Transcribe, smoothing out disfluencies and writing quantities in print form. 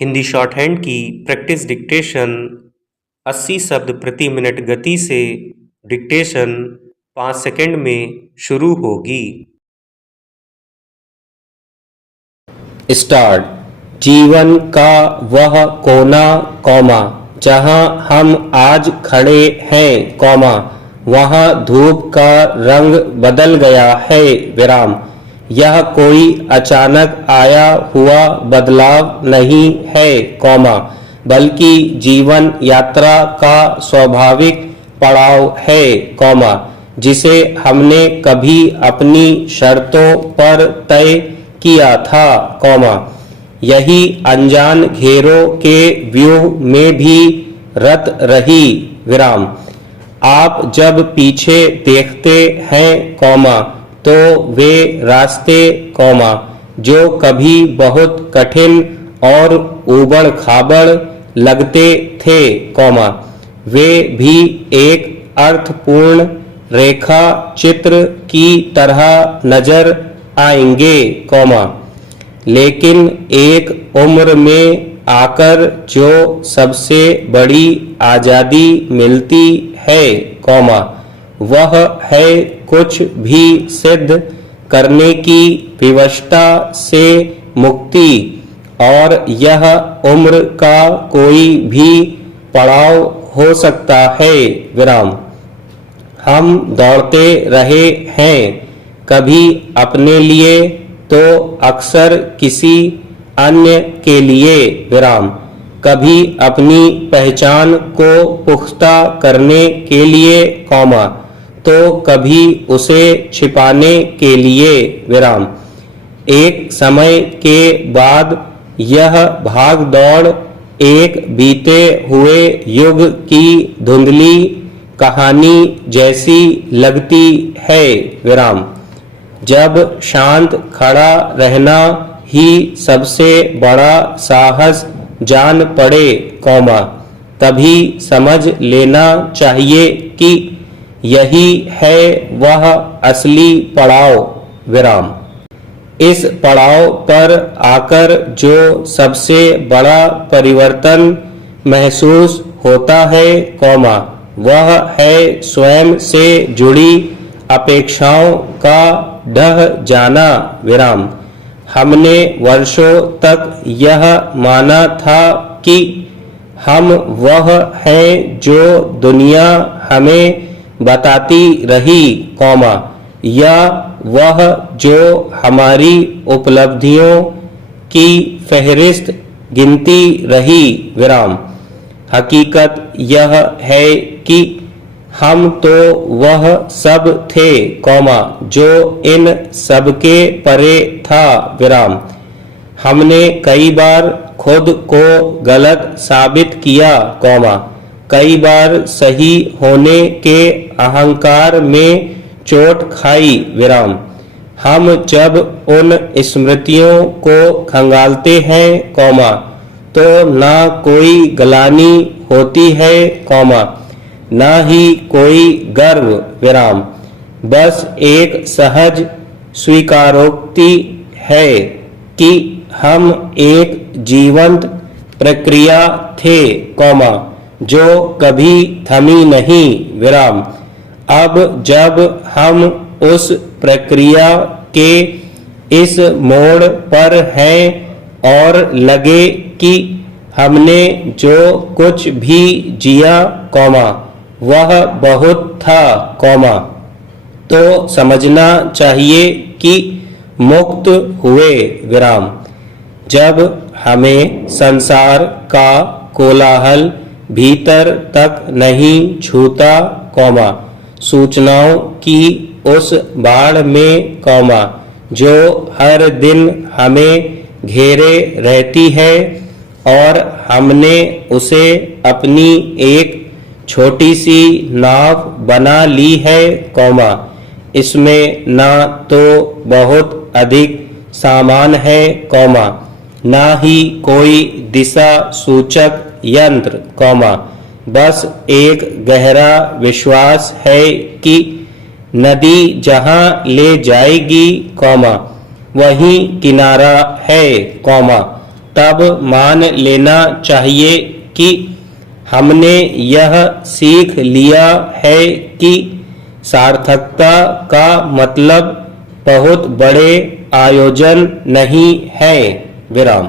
Hindi short hand की practice dictation 80 शब्द प्रति मिनट गति से डिक्टेशन 5 सेकंड में शुरू होगी। स्टार्ट। जीवन का वह कोना कौमा जहां हम आज खड़े हैं कौमा वहां धूप का रंग बदल गया है विराम। यह कोई अचानक आया हुआ बदलाव नहीं है कौमा बल्कि जीवन यात्रा का स्वाभाविक पड़ाव है कौमा जिसे हमने कभी अपनी शर्तों पर तय किया था कौमा। यही अनजान घेरों के व्यूह में भी रत रही विराम। आप जब पीछे देखते हैं कौमा तो वे रास्ते कौमा जो कभी बहुत कठिन और ऊबड़ खाबड़ लगते थे कौमा वे भी एक अर्थपूर्ण रेखा चित्र की तरह नजर आएंगे कौमा। लेकिन एक उम्र में आकर जो सबसे बड़ी आजादी मिलती है कौमा वह है कुछ भी सिद्ध करने की विवशता से मुक्ति। और यह उम्र का कोई भी पड़ाव हो सकता है विराम। हम दौड़ते रहे हैं कभी अपने लिए तो अक्सर किसी अन्य के लिए विराम। कभी अपनी पहचान को पुख्ता करने के लिए कौमा तो कभी उसे छिपाने के लिए विराम। एक समय के बाद यह भाग दौड़ एक बीते हुए युग की धुंधली कहानी जैसी लगती है विराम। जब शांत खड़ा रहना ही सबसे बड़ा साहस जान पड़े कौमा तभी समझ लेना चाहिए कि यही है वह असली पड़ाव विराम। इस पड़ाव पर आकर जो सबसे बड़ा परिवर्तन महसूस होता है कौमा वह है स्वयं से जुड़ी अपेक्षाओं का ढह जाना विराम। हमने वर्षों तक यह माना था कि हम वह हैं जो दुनिया हमें बताती रही कौमा या वह जो हमारी उपलब्धियों की फहरिस्त गिनती रही विराम। हकीकत यह है कि हम तो वह सब थे कौमा जो इन सबके परे था विराम। हमने कई बार खुद को गलत साबित किया कौमा कई बार सही होने के अहंकार में चोट खाई विराम। हम जब उन स्मृतियों को खंगालते हैं कौमा तो ना कोई गलानी होती है कौमा ना ही कोई गर्व विराम। बस एक सहज स्वीकारोक्ति है कि हम एक जीवंत प्रक्रिया थे कौमा जो कभी थमी नहीं विराम। अब जब हम उस प्रक्रिया के इस मोड़ पर हैं और लगे कि हमने जो कुछ भी जिया कौमा वह बहुत था कौमा तो समझना चाहिए कि मुक्त हुए विराम। जब हमें संसार का कोलाहल भीतर तक नहीं छूता कौमा सूचनाओं की उस बाढ़ में कौमा जो हर दिन हमें घेरे रहती है और हमने उसे अपनी एक छोटी सी नाव बना ली है कौमा। इसमें ना तो बहुत अधिक सामान है कौमा ना ही कोई दिशा सूचक यंत्र कौमा बस एक गहरा विश्वास है कि नदी जहां ले जाएगी कौमा वहीं किनारा है कौमा तब मान लेना चाहिए कि हमने यह सीख लिया है कि सार्थकता का मतलब बहुत बड़े आयोजन नहीं है। विराम।